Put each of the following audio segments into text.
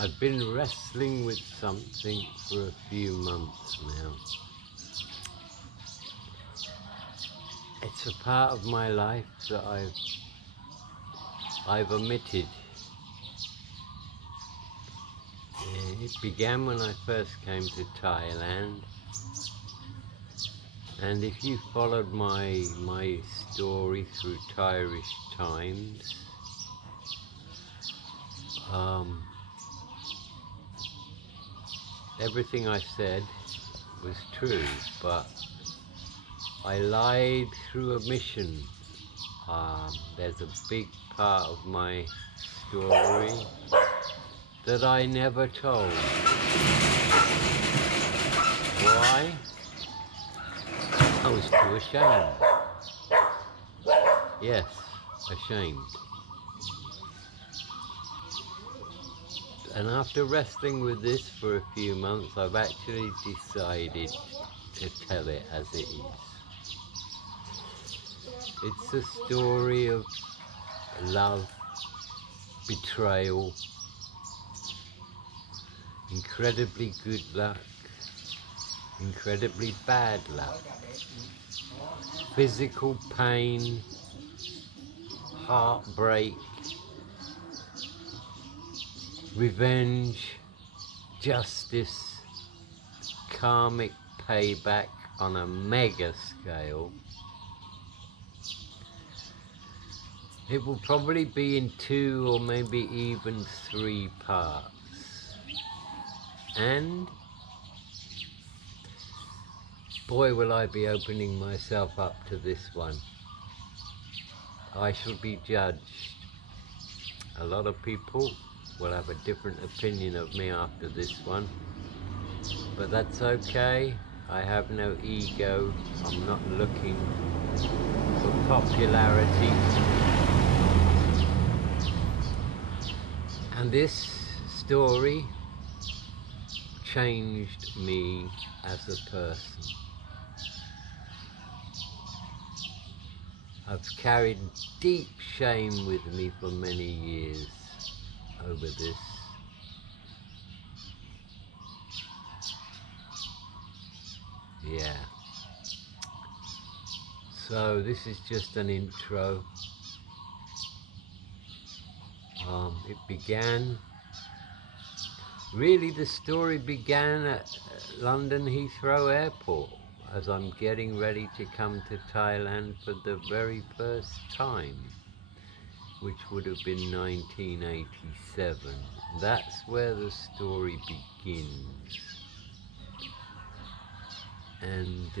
I've been wrestling with something for a few months now. It's a part of my life that I've omitted. It began when I first came to Thailand, and if you followed my story through Thai-ish times, everything I said was true, but I lied through omission. There's a big part of my story that I never told. Why? I was too ashamed. Yes, ashamed. And after wrestling with this for a few months, I've actually decided to tell it as it is. It's a story of love, betrayal, incredibly good luck, incredibly bad luck, physical pain, heartbreak, revenge, justice, karmic payback on a mega scale. It will probably be in 2 or maybe even 3 parts. And boy, will I be opening myself up to this one. I shall be judged. A lot of people will have a different opinion of me after this one, but that's okay. I have no ego. I'm not looking for popularity. And this story changed me as a person. I've carried deep shame with me for many years over this. Yeah. So this is just an intro. It began, really the story began at London Heathrow Airport as I'm getting ready to come to Thailand for the very first time, which would have been 1987. That's where the story begins. And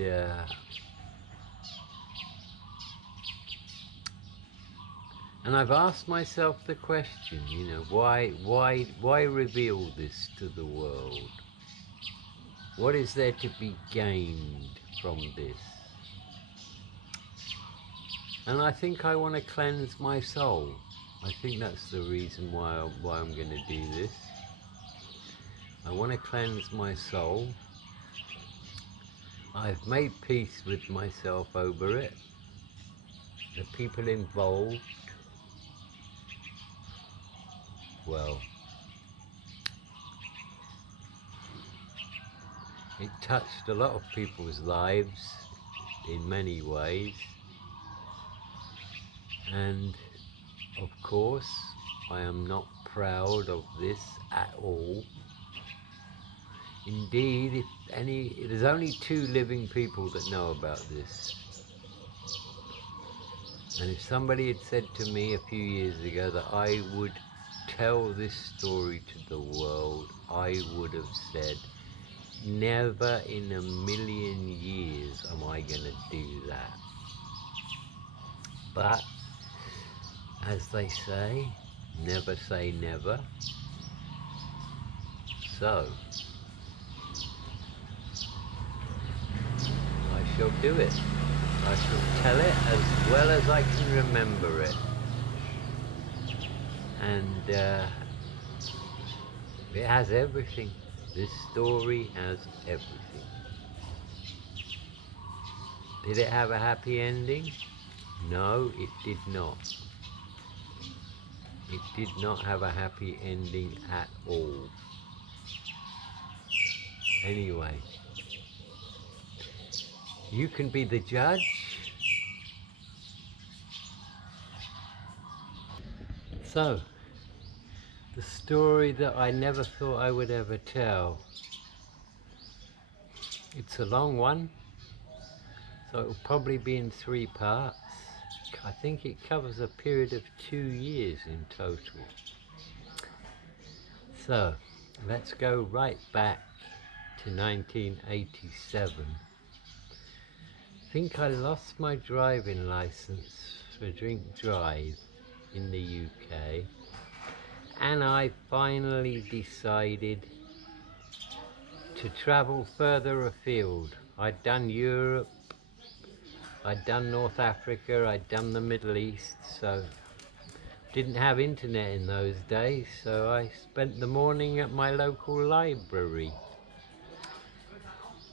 I've asked myself the question, why reveal this to the world? What is there to be gained from this? And I think I want to cleanse my soul. I think that's the reason why I'm going to do this. I want to cleanse my soul. I've made peace with myself over it. The people involved, well, it touched a lot of people's lives in many ways. And of course, I am not proud of this at all. Indeed, there's only 2 living people that know about this. And if somebody had said to me a few years ago that I would tell this story to the world, I would have said, never in a million years am I going to do that. But, as they say never. So, I shall do it. I shall tell it as well as I can remember it. And it has everything. This story has everything. Did it have a happy ending? No, it did not. It did not have a happy ending at all. Anyway, you can be the judge. So, the story that I never thought I would ever tell. It's a long one, so it'll probably be in 3 parts. I think it covers a period of 2 years in total. So, let's go right back to 1987. I think I lost my driving license for drink drive in the UK, and I finally decided to travel further afield. I'd done Europe, I'd done North Africa, I'd done the Middle East, so didn't have internet in those days, so I spent the morning at my local library.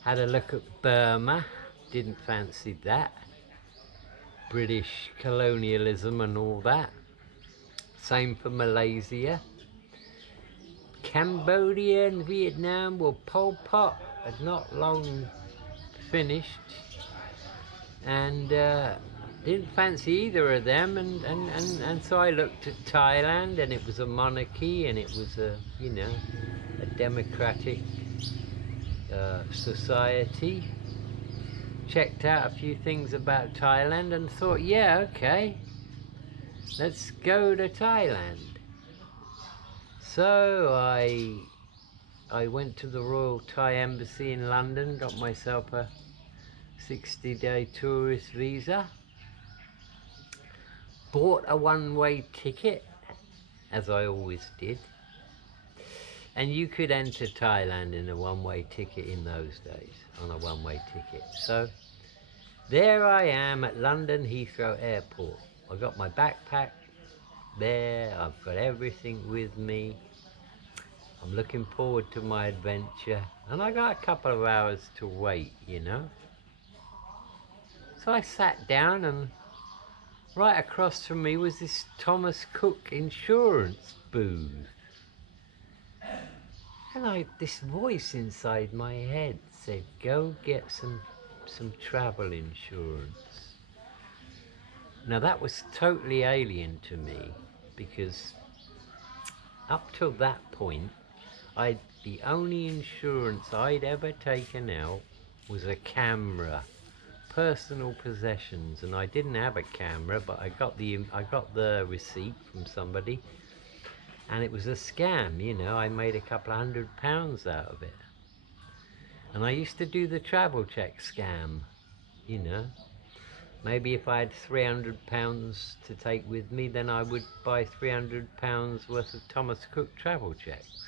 Had a look at Burma, didn't fancy that. British colonialism and all that. Same for Malaysia. Cambodia and Vietnam, well, Pol Pot had not long finished, and didn't fancy either of them, and so I looked at Thailand, and it was a monarchy, and it was a, you know, a democratic society. Checked out a few things about Thailand and thought, yeah, okay, let's go to Thailand. So I went to the Royal Thai Embassy in London, got myself a 60-day tourist visa, bought a one-way ticket, as I always did, and you could enter Thailand in a one-way ticket in those days, on a one-way ticket. So there I am at London Heathrow Airport. I got my backpack there, I've got everything with me. I'm looking forward to my adventure, and I got a couple of hours to wait, you know. So I sat down, and right across from me was this Thomas Cook insurance booth. And this voice inside my head said, go get some travel insurance. Now that was totally alien to me, because up till that point, the only insurance I'd ever taken out was a camera, personal possessions, and I didn't have a camera, but I got the receipt from somebody, and it was a scam, you know. I made a couple of £100 out of it. And I used to do the travel check scam, you know. Maybe if I had £300 to take with me, then I would buy £300 worth of Thomas Cook travel checks.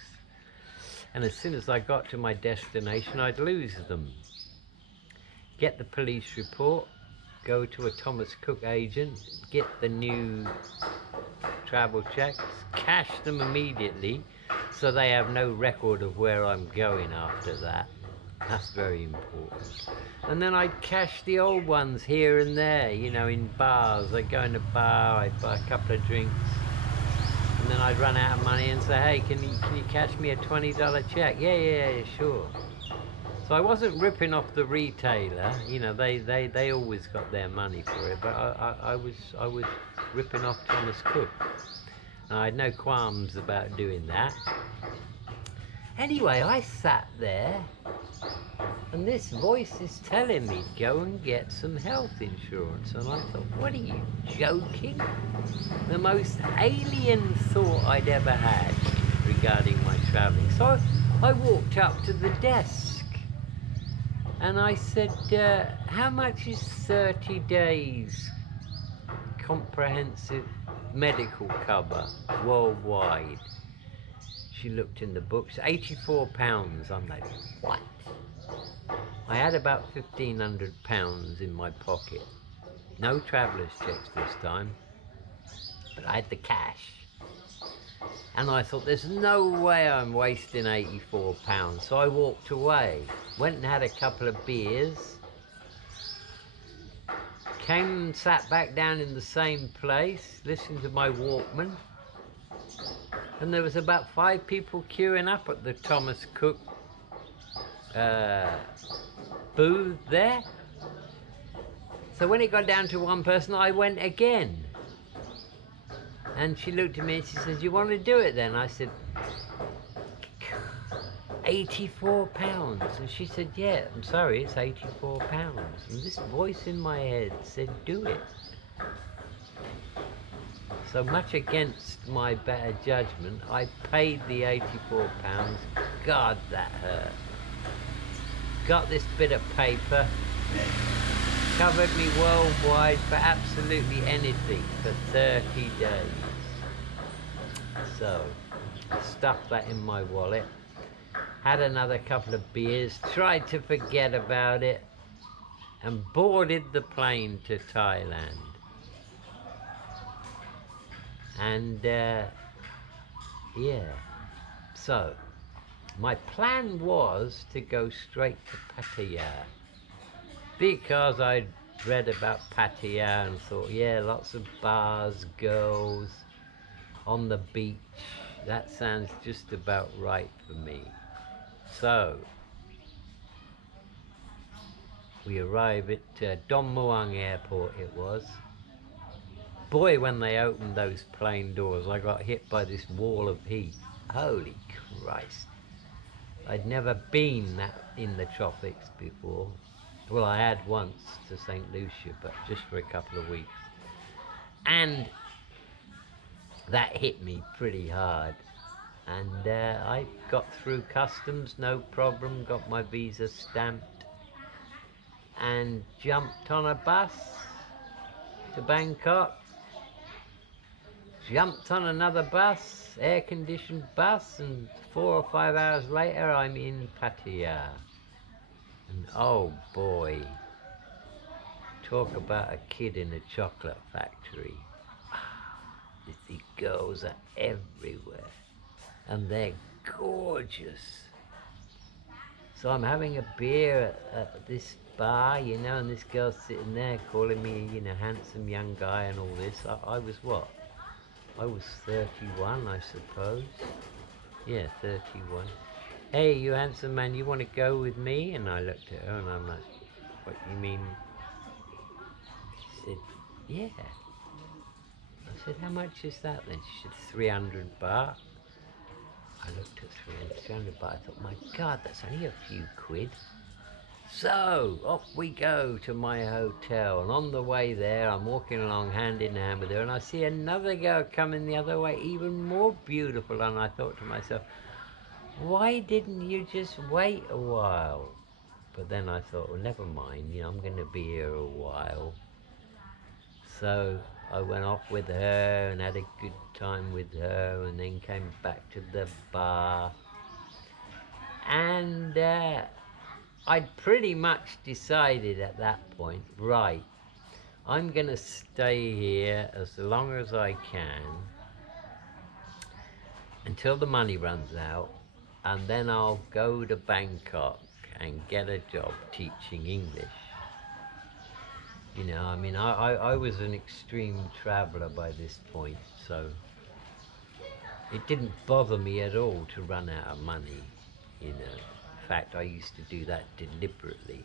And as soon as I got to my destination, I'd lose them. Get the police report, go to a Thomas Cook agent, get the new travel checks, cash them immediately, so they have no record of where I'm going after that. That's very important. And then I'd cash the old ones here and there, you know, in bars. I'd go in a bar, I'd buy a couple of drinks, and then I'd run out of money and say, hey, can you cash me a $20 check? Yeah, sure. So I wasn't ripping off the retailer, you know, they always got their money for it, but I was ripping off Thomas Cook. And I had no qualms about doing that. Anyway, I sat there, and this voice is telling me, go and get some health insurance. And I thought, what are you, joking? The most alien thought I'd ever had regarding my travelling. So I walked up to the desk, and I said, how much is 30 days comprehensive medical cover worldwide? She looked in the books, £84. I'm like, what? I had about £1,500 in my pocket. No traveller's checks this time, but I had the cash. And I thought, there's no way I'm wasting £84. So I walked away, went and had a couple of beers, came and sat back down in the same place, listened to my Walkman, And there was about 5 people queuing up at the Thomas Cook booth there. So when it got down to one person, I went again. And she looked at me and she says, "You want to do it then?" I said, £84. And she said, "Yeah, I'm sorry, it's £84. And this voice in my head said, "Do it." So much against my better judgment, I paid the £84. God, that hurt. Got this bit of paper, covered me worldwide for absolutely anything for 30 days. So, stuffed that in my wallet, had another couple of beers, tried to forget about it, and boarded the plane to Thailand. And yeah, so my plan was to go straight to Pattaya, because I'd read about Pattaya and thought, yeah, lots of bars, girls on the beach, that sounds just about right for me. So we arrive at Don Muang Airport, it was. Boy, when they opened those plane doors, I got hit by this wall of heat. Holy Christ. I'd never been in the tropics before. Well, I had once to St. Lucia, but just for a couple of weeks. And that hit me pretty hard. And I got through customs, no problem, got my visa stamped, and jumped on a bus to Bangkok. Jumped on another bus, air-conditioned bus, and 4 or 5 hours later I'm in Pattaya. And oh boy, talk about a kid in a chocolate factory. The girls are everywhere, and they're gorgeous. So I'm having a beer at this bar, you know, and this girl's sitting there calling me, you know, handsome young guy and all this. I was what? I was 31, I suppose. Yeah, 31. "Hey, you handsome man, you want to go with me?" And I looked at her and I'm like, "What, you mean?" She said, "Yeah." I said, "How much is that then?" She said, 300 baht. I looked at 300 baht. I thought, my God, that's only a few quid. So off we go to my hotel, and on the way there I'm walking along hand in hand with her, and I see another girl coming the other way, even more beautiful, and I thought to myself, why didn't you just wait a while? But then I thought, well, never mind, you know, I'm going to be here a while. So I went off with her and had a good time with her, and then came back to the bar, and I'd pretty much decided at that point, right, I'm going to stay here as long as I can until the money runs out, and then I'll go to Bangkok and get a job teaching English. You know, I mean, I was an extreme traveler by this point, so it didn't bother me at all to run out of money, you know. In fact, I used to do that deliberately.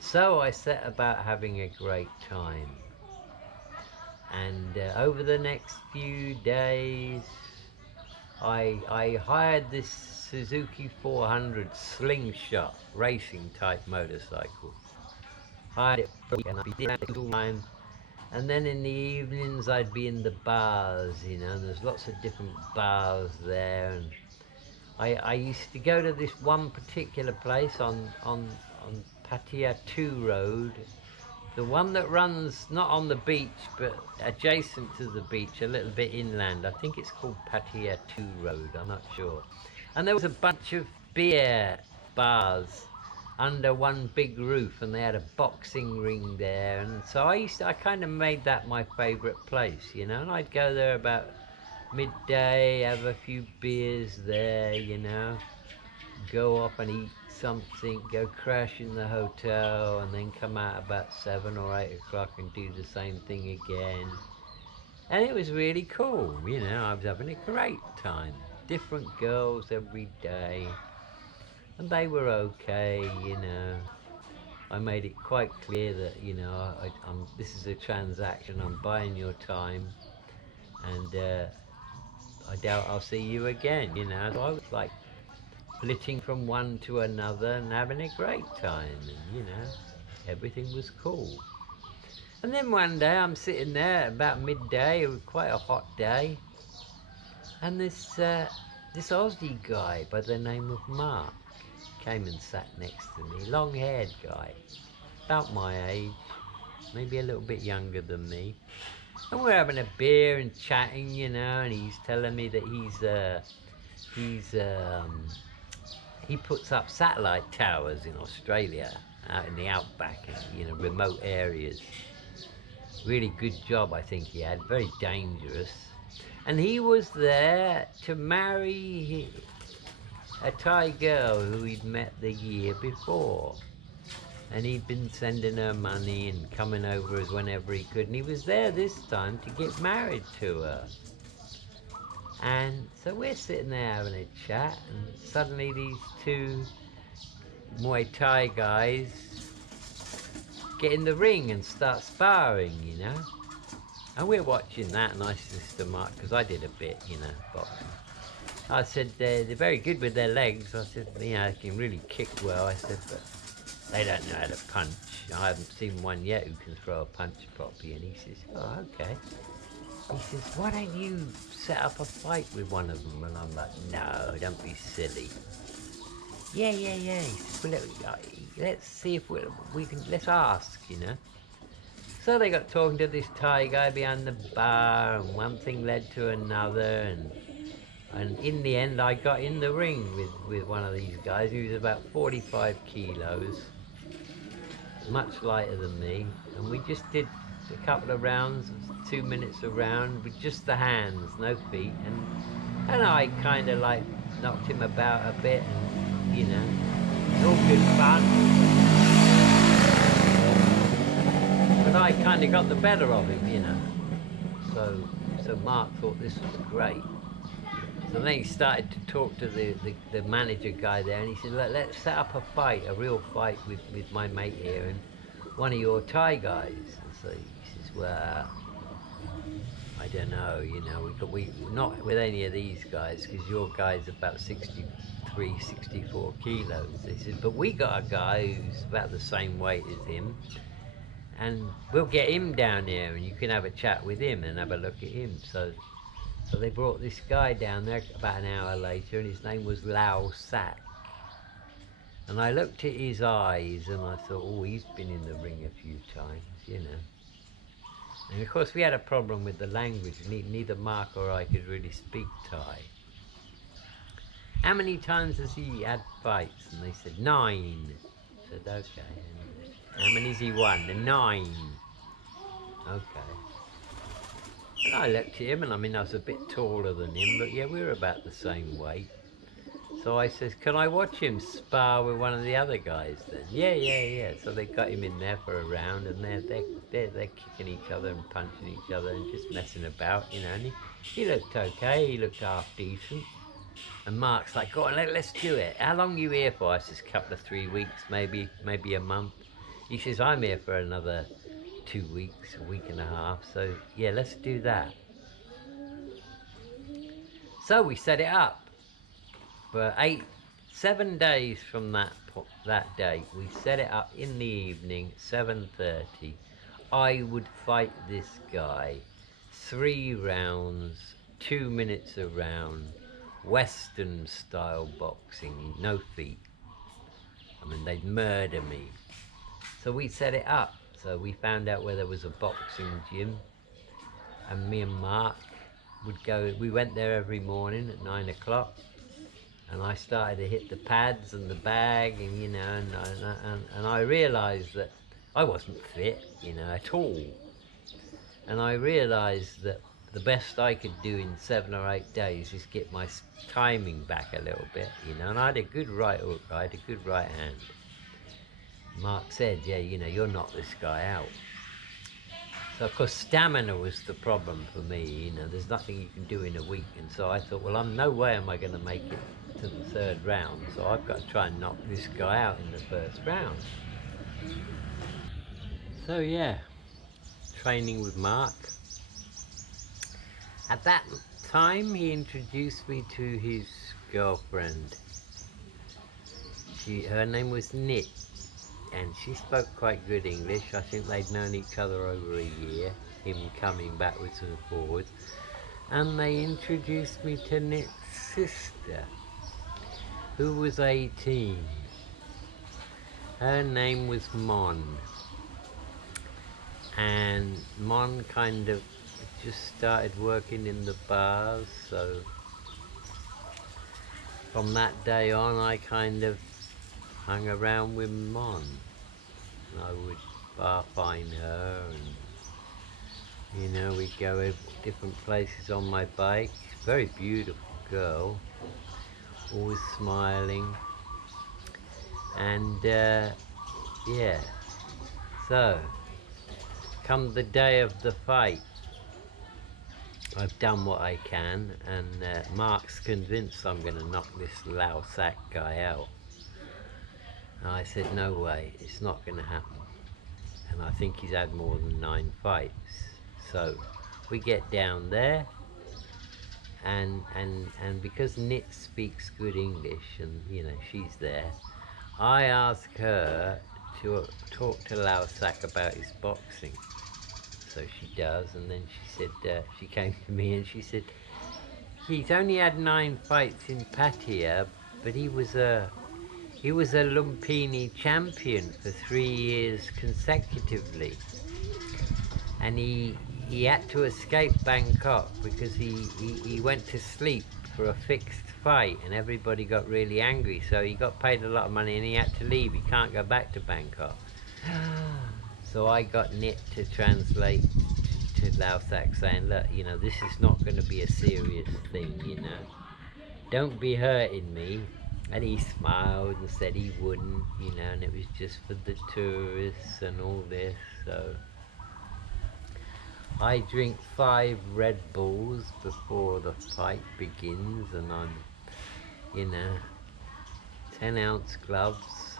So I set about having a great time. And over the next few days, I hired this Suzuki 400 slingshot racing type motorcycle. Hired it for a week and I'd be doing all time. And then in the evenings I'd be in the bars, you know, and there's lots of different bars there. And I used to go to this one particular place on Pattaya 2 Road, the one that runs not on the beach but adjacent to the beach, a little bit inland. I think it's called Pattaya 2 Road, I'm not sure. And there was a bunch of beer bars under one big roof, and they had a boxing ring there, and so I kind of made that my favourite place, you know, and I'd go there about midday, have a few beers there, you know, go off and eat something, go crash in the hotel, and then come out about 7 or 8 o'clock and do the same thing again. And it was really cool, you know, I was having a great time. Different girls every day, and they were okay, you know. I made it quite clear that, you know, this is a transaction, I'm buying your time, and I doubt I'll see you again, you know. So I was like flitting from one to another and having a great time, and, you know, everything was cool. And then one day I'm sitting there about midday, it was quite a hot day, and this Aussie guy by the name of Mark came and sat next to me, long-haired guy, about my age, maybe a little bit younger than me. And we're having a beer and chatting, you know, and he's telling me that he puts up satellite towers in Australia, out in the outback, and, you know, remote areas. Really good job, I think he had, very dangerous. And he was there to marry a Thai girl who he'd met the year before. And he'd been sending her money and coming over as whenever he could. And he was there this time to get married to her. And so we're sitting there having a chat, and suddenly these two Muay Thai guys get in the ring and start sparring, you know. And we're watching that, and I said to Mark, because I did a bit, you know, boxing. I said, they're very good with their legs. I said, you know, they can really kick well. I said, but they don't know how to punch. I haven't seen one yet who can throw a punch properly. And he says, oh, okay. He says, why don't you set up a fight with one of them? And I'm like, no, don't be silly. Yeah. He says, well, let's see if we can, let's ask, you know. So they got talking to this Thai guy behind the bar, and one thing led to another, and in the end I got in the ring with one of these guys. He was about 45 kilos, much lighter than me, and we just did a couple of rounds, 2 minutes a round, with just the hands, no feet, and I kind of like knocked him about a bit, and, you know, it's all good fun. But I kind of got the better of him, you know. So Mark thought this was great. So then he started to talk to the manager guy there, and he said, let's set up a fight, a real fight with my mate here and one of your Thai guys. And so he says, well, I don't know, you know, we not with any of these guys, because your guy's about 63, 64 kilos. He said, but we got a guy who's about the same weight as him, and we'll get him down here, and you can have a chat with him and have a look at him. So they brought this guy down there about an hour later, and his name was Lao Sak. And I looked at his eyes, and I thought, oh, he's been in the ring a few times, you know. And of course, we had a problem with the language. Neither Mark or I could really speak Thai. How many times has he had fights? And they said, 9. I said, okay. And how many's he won? 9. Okay. And I looked at him, and I mean, I was a bit taller than him, but yeah, we were about the same weight. So I says, can I watch him spar with one of the other guys then? Yeah. So they got him in there for a round, and they're kicking each other and punching each other and just messing about, you know. And he looked okay, he looked half decent. And Mark's like, go on, let's do it. How long are you here for? I says, a couple of 3 weeks, maybe a month. He says, I'm here for another 2 weeks, a week and a half. So yeah, let's do that. So we set it up. For 7 days from that date, we set it up in the evening, 7:30. I would fight this guy, 3 rounds, 2 minutes a round, Western style boxing, no feet. I mean, they'd murder me. So we set it up. So we found out where there was a boxing gym, and me and Mark would go. We went there every morning at 9 o'clock. And I started to hit the pads and the bag, and, you know, and I realised that I wasn't fit, you know, at all. And I realised that the best I could do in 7 or 8 days is get my timing back a little bit, you know. And I had a good right hook, I had a good right hand. Mark said, yeah, you know, you'll knock this guy out. So of course stamina was the problem for me, you know, there's nothing you can do in a week, and so I thought, well, I'm no way am I going to make it to the third round, so I've got to try and knock this guy out in the first round. So yeah, training with Mark. At that time he introduced me to his girlfriend. Her name was Nit, and she spoke quite good English. I think they'd known each other over a year, him coming backwards and forwards. And they introduced me to Nit's sister, who was 18. Her name was Mon. And Mon kind of just started working in the bars, so from that day on I kind of hung around with Mon. And I would bar find her, and you know, we'd go different places on my bike. Very beautiful girl, always smiling. And yeah, so come the day of the fight, I've done what I can, and Mark's convinced I'm going to knock this Lao Sac guy out. And I said, no way, it's not going to happen. And I think he's had more than 9 fights. So we get down there, and because Nit speaks good English, and you know, she's there, I ask her to talk to Lao Sac about his boxing. So she does, and then she said, she came to me and she said, he's only had 9 fights in Pattaya, but he was a Lumpini champion for 3 years consecutively, and he had to escape Bangkok because he went to sleep for a fixed fight, and everybody got really angry, so he got paid a lot of money and he had to leave. He can't go back to Bangkok. So I got Nit to translate to Lao Sac, saying, look, you know, this is not going to be a serious thing, you know, don't be hurting me. And he smiled and said he wouldn't, you know, and it was just for the tourists and all this. So I drink 5 Red Bulls before the fight begins, and I'm, you know, 10-ounce gloves,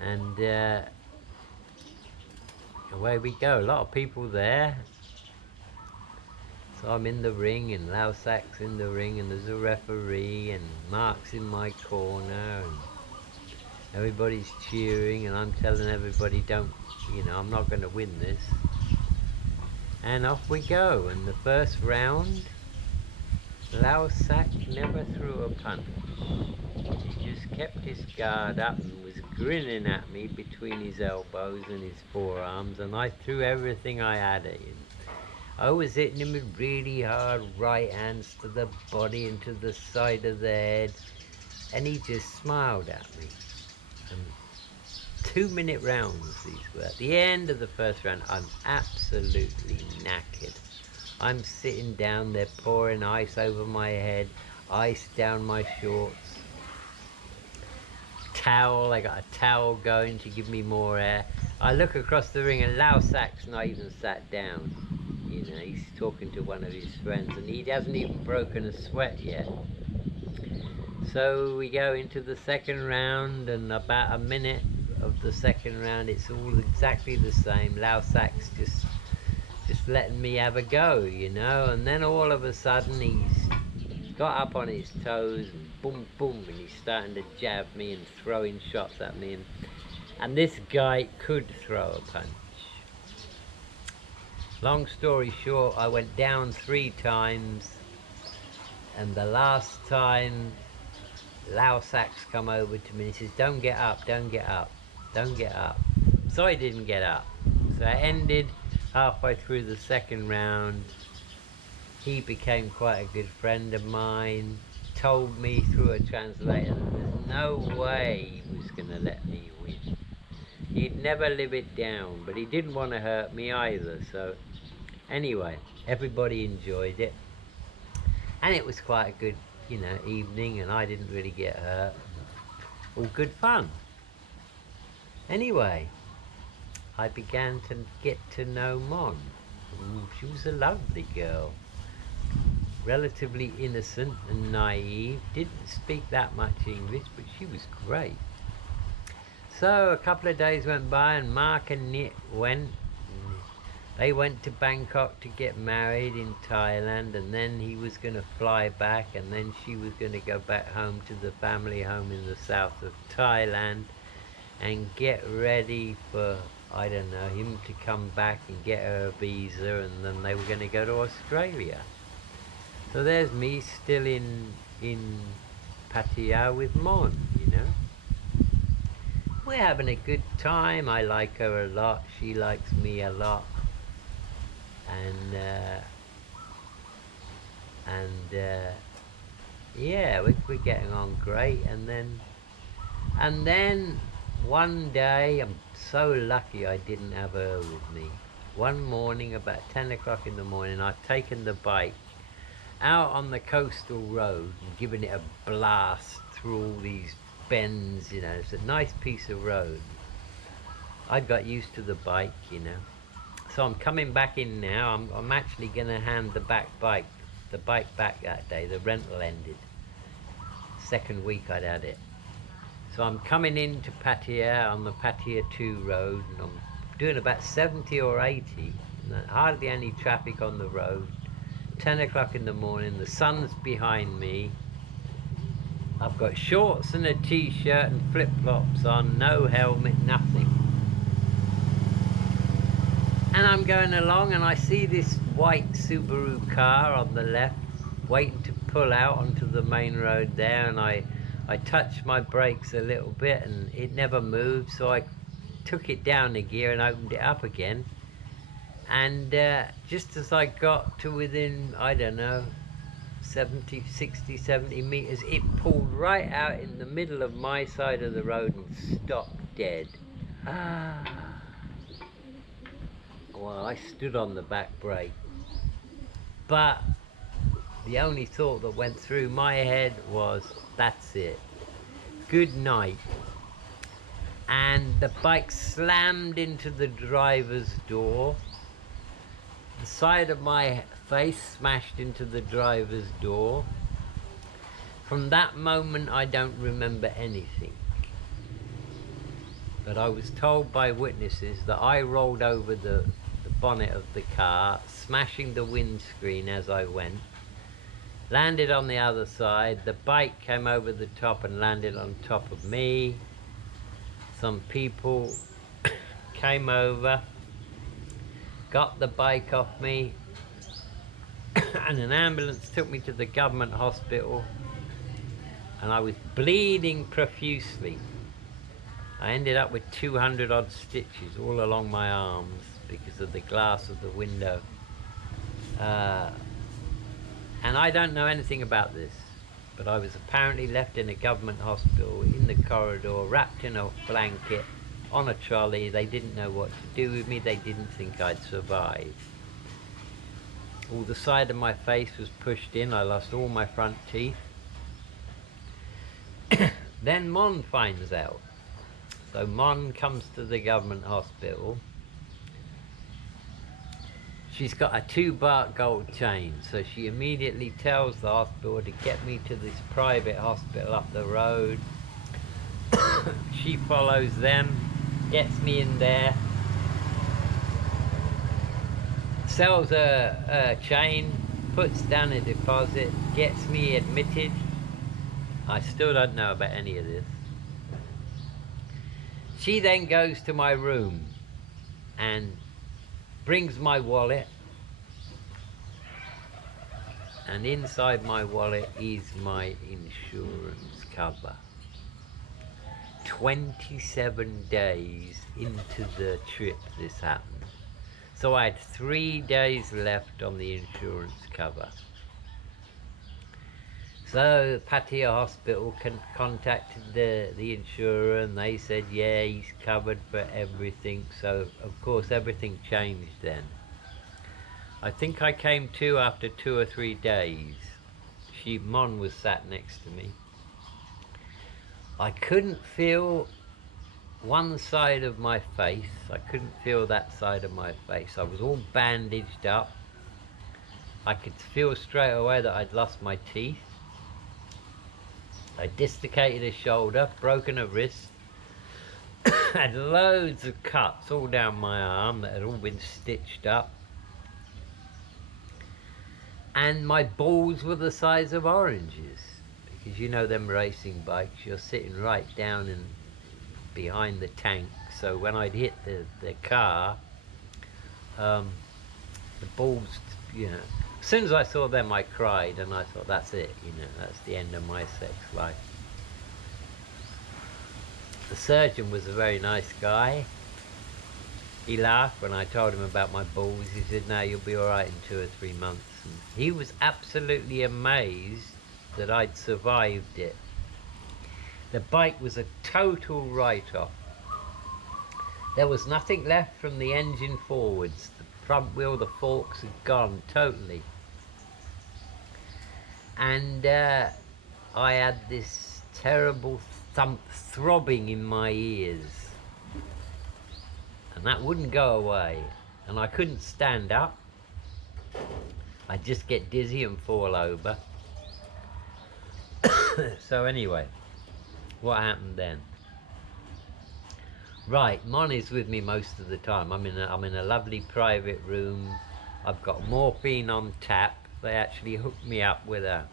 and away we go. A lot of people there. So I'm in the ring, and Lao Sac's in the ring, and there's a referee, and Mark's in my corner, and everybody's cheering, and I'm telling everybody, don't, you know, I'm not going to win this. And off we go. And the first round, Lao Sac never threw a punch. He just kept his guard up and was grinning at me between his elbows and his forearms, and I threw everything I had at him. I was hitting him with really hard right hands to the body and to the side of the head, and he just smiled at me. And 2-minute rounds these were. At the end of the first round, I'm absolutely knackered. I'm sitting down there pouring ice over my head, ice down my shorts. Towel, I got a towel going to give me more air. I look across the ring and Lao Sac's not even sat down. You know, he's talking to one of his friends, and he hasn't even broken a sweat yet. So we go into the second round, and about a minute of the second round, it's all exactly the same. Lao Sac's just letting me have a go, you know, and then all of a sudden he's got up on his toes, and boom, boom, and he's starting to jab me and throwing shots at me, and this guy could throw a punch. Long story short, I went down 3 times, and the last time Lao Sac's come over to me and he says, don't get up, don't get up, don't get up. So I didn't get up. So I ended halfway through the second round. He became quite a good friend of mine, told me through a translator that there's no way he was going to let me win. He'd never live it down, but he didn't want to hurt me either. So anyway, everybody enjoyed it, and it was quite a good, you know, evening, and I didn't really get hurt. All good fun. Anyway, I began to get to know Mon. She was a lovely girl, relatively innocent and naive, didn't speak that much English, but she was great. So a couple of days went by and Mark and Nick went. They went to Bangkok to get married in Thailand, and then he was going to fly back, and then she was going to go back home to the family home in the south of Thailand and get ready for, I don't know, him to come back and get her a visa, and then they were going to go to Australia. So there's me still in Pattaya with Mon, you know. We're having a good time. I like her a lot. She likes me a lot. And yeah, we're getting on great. And then one day, I'm so lucky I didn't have her with me. One morning, about 10 o'clock in the morning, I've taken the bike out on the coastal road and given it a blast through all these bends, you know. It's a nice piece of road. I got used to the bike, you know. So I'm coming back in now. I'm actually going to hand the bike back that day. The rental ended. Second week I'd had it. So I'm coming into Pattaya on the Pattaya 2 road, and I'm doing about 70 or 80. Hardly any traffic on the road. 10 o'clock in the morning, the sun's behind me. I've got shorts and a t-shirt and flip-flops on, no helmet, nothing. And I'm going along and I see this white Subaru car on the left, waiting to pull out onto the main road there, and I touched my brakes a little bit and it never moved, so I took it down a gear and opened it up again. And just as I got to within, I don't know, 70 meters, it pulled right out in the middle of my side of the road and stopped dead. Well, I stood on the back brake, but the only thought that went through my head was, that's it, good night. And the bike slammed into the driver's door. The side of my face smashed into the driver's door. From that moment, I don't remember anything. But I was told by witnesses that I rolled over the bonnet of the car, smashing the windscreen as I went, landed on the other side. The bike came over the top and landed on top of me. Some people came over, got the bike off me, and an ambulance took me to the government hospital, and I was bleeding profusely. I ended up with 200 odd stitches all along my arms because of the glass of the window. And I don't know anything about this, but I was apparently left in a government hospital in the corridor, wrapped in a blanket, on a trolley. They didn't know what to do with me. They didn't think I'd survive. All the side of my face was pushed in. I lost all my front teeth. Then Mon finds out. So Mon comes to the government hospital. She's got a 2-baht gold chain, so she immediately tells the hospital to get me to this private hospital up the road. She follows them, gets me in there, sells a chain, puts down a deposit, gets me admitted. I still don't know about any of this. She then goes to my room and brings my wallet, and inside my wallet is my insurance cover. 27 days into the trip this happened. So I had 3 days left on the insurance cover. So Pattaya Hospital contacted the insurer, and they said, yeah, he's covered for everything. So of course everything changed then. I think I came to after 2 or 3 days. Mon was sat next to me. I couldn't feel one side of my face. I couldn't feel that side of my face. I was all bandaged up. I could feel straight away that I'd lost my teeth. I dislocated a shoulder, broken a wrist, had loads of cuts all down my arm that had all been stitched up. And my balls were the size of oranges. Because you know them racing bikes, you're sitting right down and behind the tank. So when I'd hit the car, the balls, you know, as soon as I saw them, I cried, and I thought, that's it, you know, that's the end of my sex life. The surgeon was a very nice guy. He laughed when I told him about my balls. He said, no, you'll be all right in 2 or 3 months. And he was absolutely amazed that I'd survived it. The bike was a total write-off. There was nothing left from the engine forwards. The front wheel, the forks had gone totally. And I had this terrible throbbing in my ears. And that wouldn't go away. And I couldn't stand up. I'd just get dizzy and fall over. So anyway, what happened then? Right, Mon is with me most of the time. I'm in a lovely private room. I've got morphine on tap. They actually hooked me up with an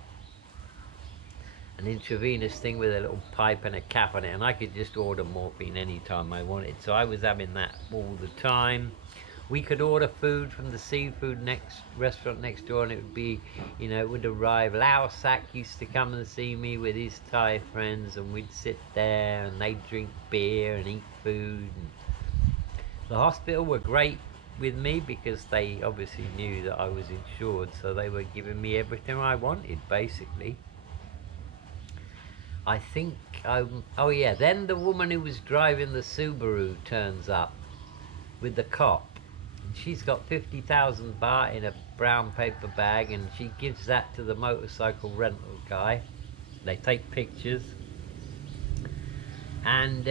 intravenous thing with a little pipe and a cap on it, and I could just order morphine anytime I wanted. So I was having that all the time. We could order food from the seafood restaurant next door, and it would be, you know, it would arrive. Lao Sak used to come and see me with his Thai friends, and we'd sit there and they'd drink beer and eat food. And the hospital were great with me because they obviously knew that I was insured, so they were giving me everything I wanted, basically. I think, oh yeah, then the woman who was driving the Subaru turns up with the cop. She's got 50,000 baht in a brown paper bag, and she gives that to the motorcycle rental guy. They take pictures. And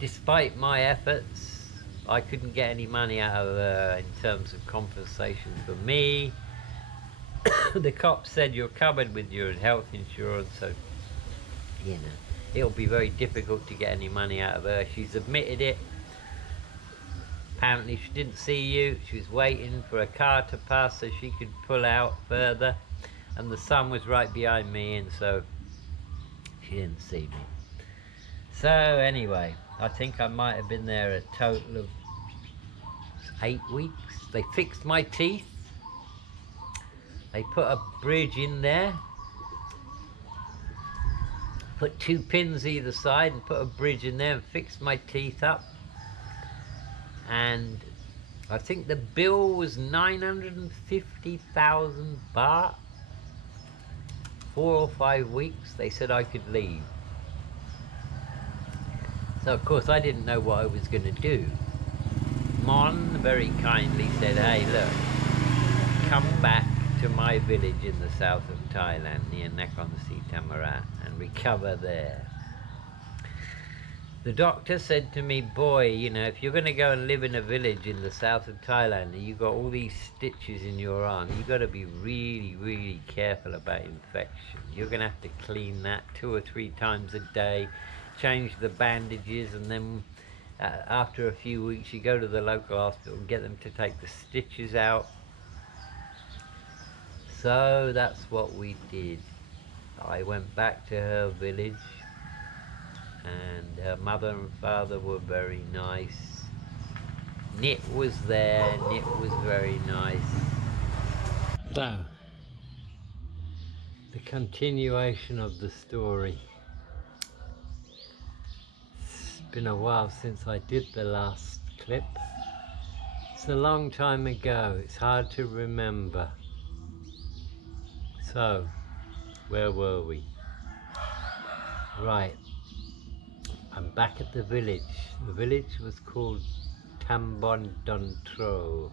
despite my efforts, I couldn't get any money out of her in terms of compensation for me. The cop said, you're covered with your health insurance, so, you know, it'll be very difficult to get any money out of her. She's admitted it. Apparently she didn't see you. She was waiting for a car to pass so she could pull out further, and the sun was right behind me, and so she didn't see me. So anyway, I think I might have been there a total of 8 weeks. They fixed my teeth. They put a bridge in there, put 2 pins either side and put a bridge in there and fixed my teeth up. And I think the bill was 950,000 baht. 4 or 5 weeks, they said I could leave. So of course I didn't know what I was going to do. Mon very kindly said, hey look, come back to my village in the south of Thailand near Nakhon Si Thammarat and recover there. The doctor said to me, boy, you know, if you're going to go and live in a village in the south of Thailand and you've got all these stitches in your arm, you've got to be really, really careful about infection. You're going to have to clean that 2 or 3 times a day, change the bandages, and then after a few weeks you go to the local hospital and get them to take the stitches out. So that's what we did. I went back to her village, and her mother and father were very nice. Nit was there. Nit was very nice. So, the continuation of the story. It's been a while since I did the last clip. It's a long time ago. It's hard to remember. So, where were we? Right. I'm back at the village. The village was called Tambon Dontro.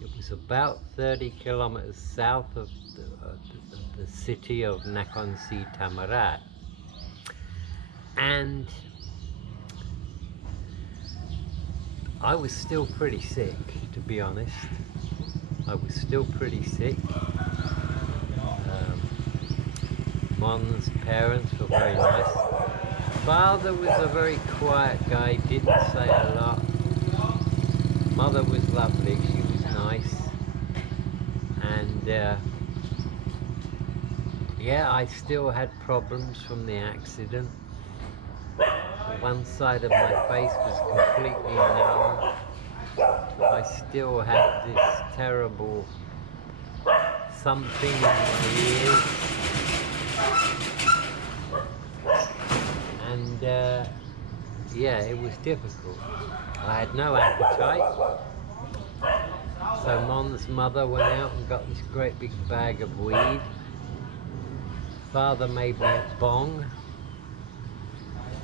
It was about 30 kilometers south of the city of Nakhon Si Thammarat. And I was still pretty sick, to be honest. I was still pretty sick. Mon's parents were very nice. Father was a very quiet guy, didn't say a lot. Mother was lovely, she was nice. And yeah, I still had problems from the accident. One side of my face was completely numb. I still had this terrible something in my ears. And yeah, it was difficult. I had no appetite. So Mon's mother went out and got this great big bag of weed. Father made me a bong.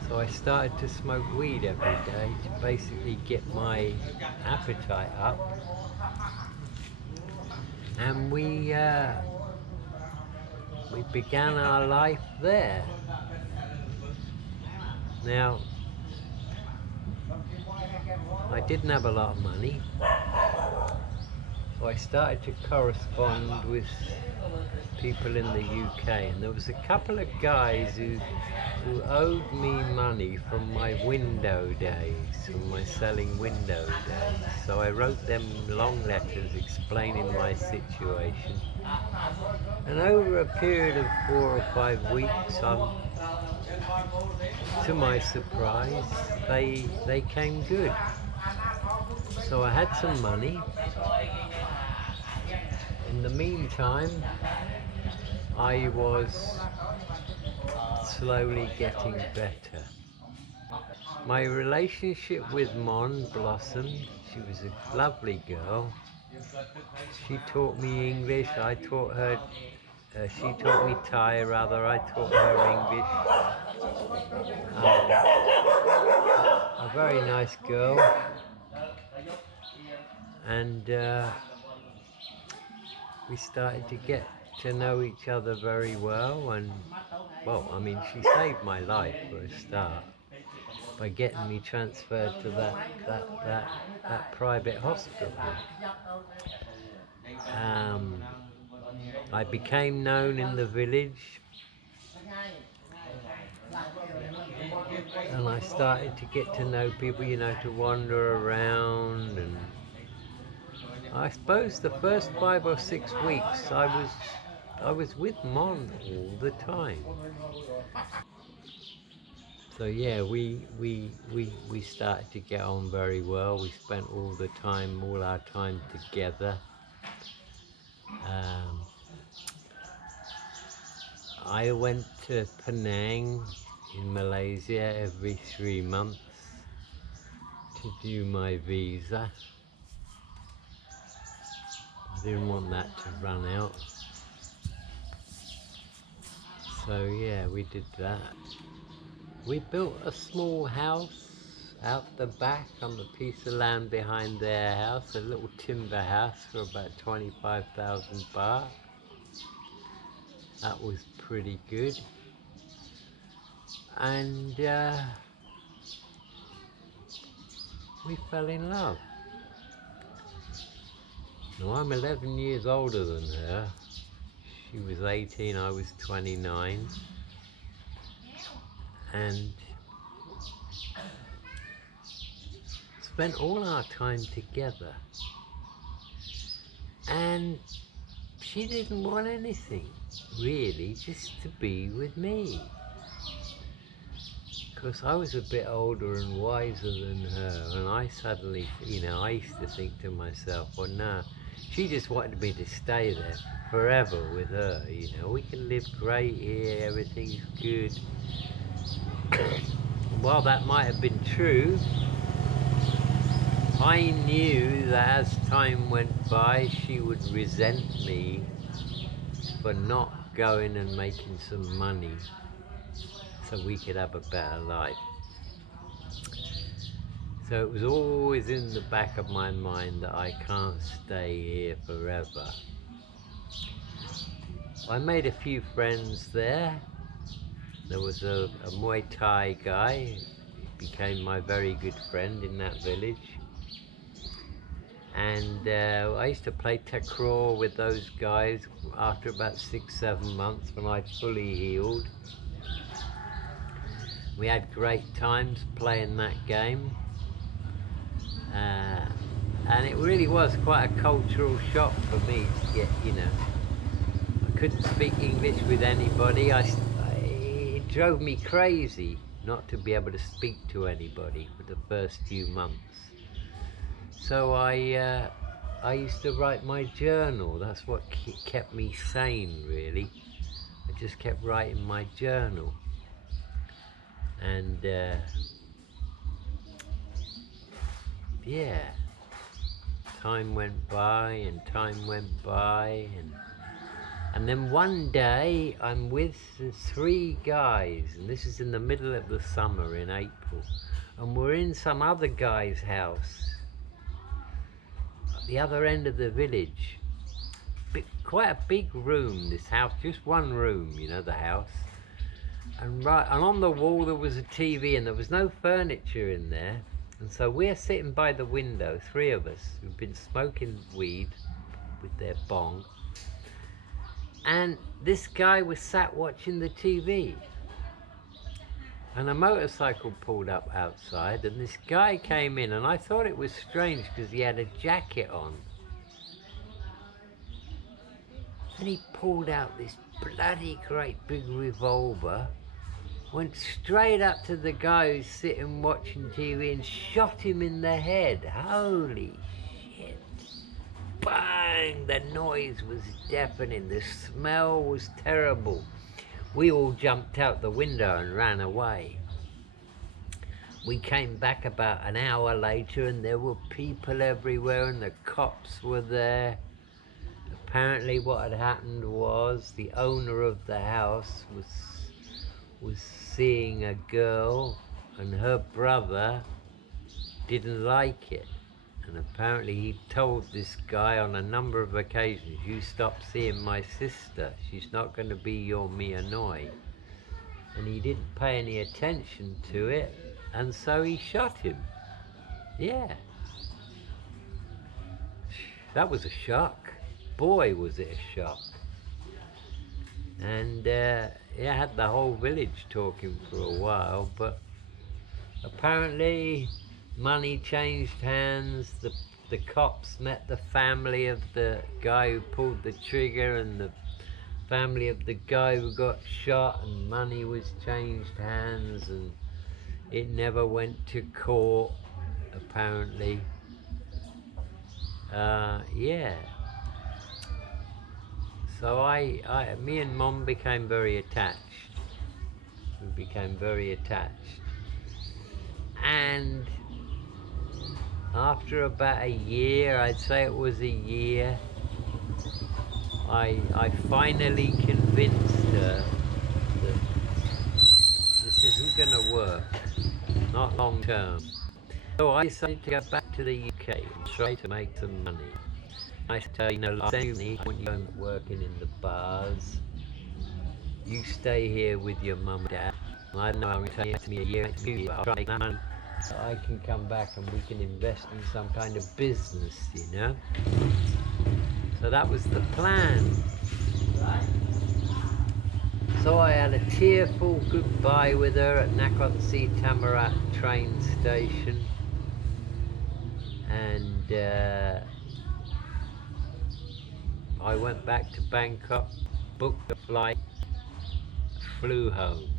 So I started to smoke weed every day to basically get my appetite up. And we began our life there. Now, I didn't have a lot of money, so I started to correspond with people in the UK, and there was a couple of guys who owed me money from my window days, from my selling window days. So I wrote them long letters explaining my situation. And over a period of 4 or 5 weeks, to my surprise, they came good. So I had some money. In the meantime, I was slowly getting better. My relationship with Mon blossomed. She was a lovely girl. She taught me English, I taught her, she taught me Thai rather, I taught her English. A very nice girl. And we started to get to know each other very well, and well, I mean, she saved my life for a start by getting me transferred to that private hospital. I became known in the village, and I started to get to know people, you know, to wander around. And I suppose the first 5 or 6 weeks I was with Mon all the time. So yeah, we started to get on very well. We spent all our time together. I went to Penang in Malaysia every 3 months to do my visa. I didn't want that to run out. So yeah, we did that. We built a small house out the back on the piece of land behind their house, a little timber house for about 25,000 baht. That was pretty good. And we fell in love. Now I'm 11 years older than her. She was 18, I was 29. And spent all our time together. And she didn't want anything, really, just to be with me. Because I was a bit older and wiser than her, and I suddenly, you know, I used to think to myself, well, no, she just wanted me to stay there forever with her, you know. We can live great here, everything's good. While that might have been true, I knew that as time went by, she would resent me for not going and making some money so we could have a better life. So it was always in the back of my mind that I can't stay here forever. I made a few friends there. There was a Muay Thai guy, he became my very good friend in that village. And I used to play takraw with those guys after about 6-7 months when I'd fully healed. We had great times playing that game. And it really was quite a cultural shock for me to get, I couldn't speak English with anybody. It drove me crazy not to be able to speak to anybody for the first few months. So I used to write my journal. That's what kept me sane, really. I just kept writing my journal. And yeah, time went by and time went by, and then one day I'm with the 3 guys, and this is in the middle of the summer in April, and we're in some other guy's house at the other end of the village. Quite a big room, this house, just one room, the house. And on the wall there was a TV, and there was no furniture in there. And so we're sitting by the window, 3 of us who've been smoking weed with their bong. And this guy was sat watching the TV. And a motorcycle pulled up outside, and this guy came in, and I thought it was strange because he had a jacket on. And he pulled out this bloody great big revolver, went straight up to the guy who's sitting watching TV and shot him in the head. Holy shit. Bang! The noise was deafening. The smell was terrible. We all jumped out the window and ran away. We came back about an hour later, and there were people everywhere, and the cops were there. Apparently what had happened was the owner of the house was seeing a girl, and her brother didn't like it. And apparently he told this guy on a number of occasions, "You stop seeing my sister. She's not going to be your Mia Noi." And he didn't pay any attention to it, and so he shot him. Yeah. That was a shock. Boy, was it a shock. And it had the whole village talking for a while, but apparently money changed hands. The cops met the family of the guy who pulled the trigger and the family of the guy who got shot, and money was changed hands, and it never went to court, apparently. Yeah. So me and Mom became very attached. We became very attached. And after about a year, I'd say it was a year, I finally convinced her that this isn't going to work, not long term. So I decided to go back to the UK and try to make some money. I said, I want you working in the bars. You stay here with your mum and dad. I don't know how it takes me a year to move, but I'll try to make money so I can come back and we can invest in some kind of business, So that was the plan. So I had a tearful goodbye with her at Nakhon Si Thammarat train station. And I went back to Bangkok, booked a flight, flew home.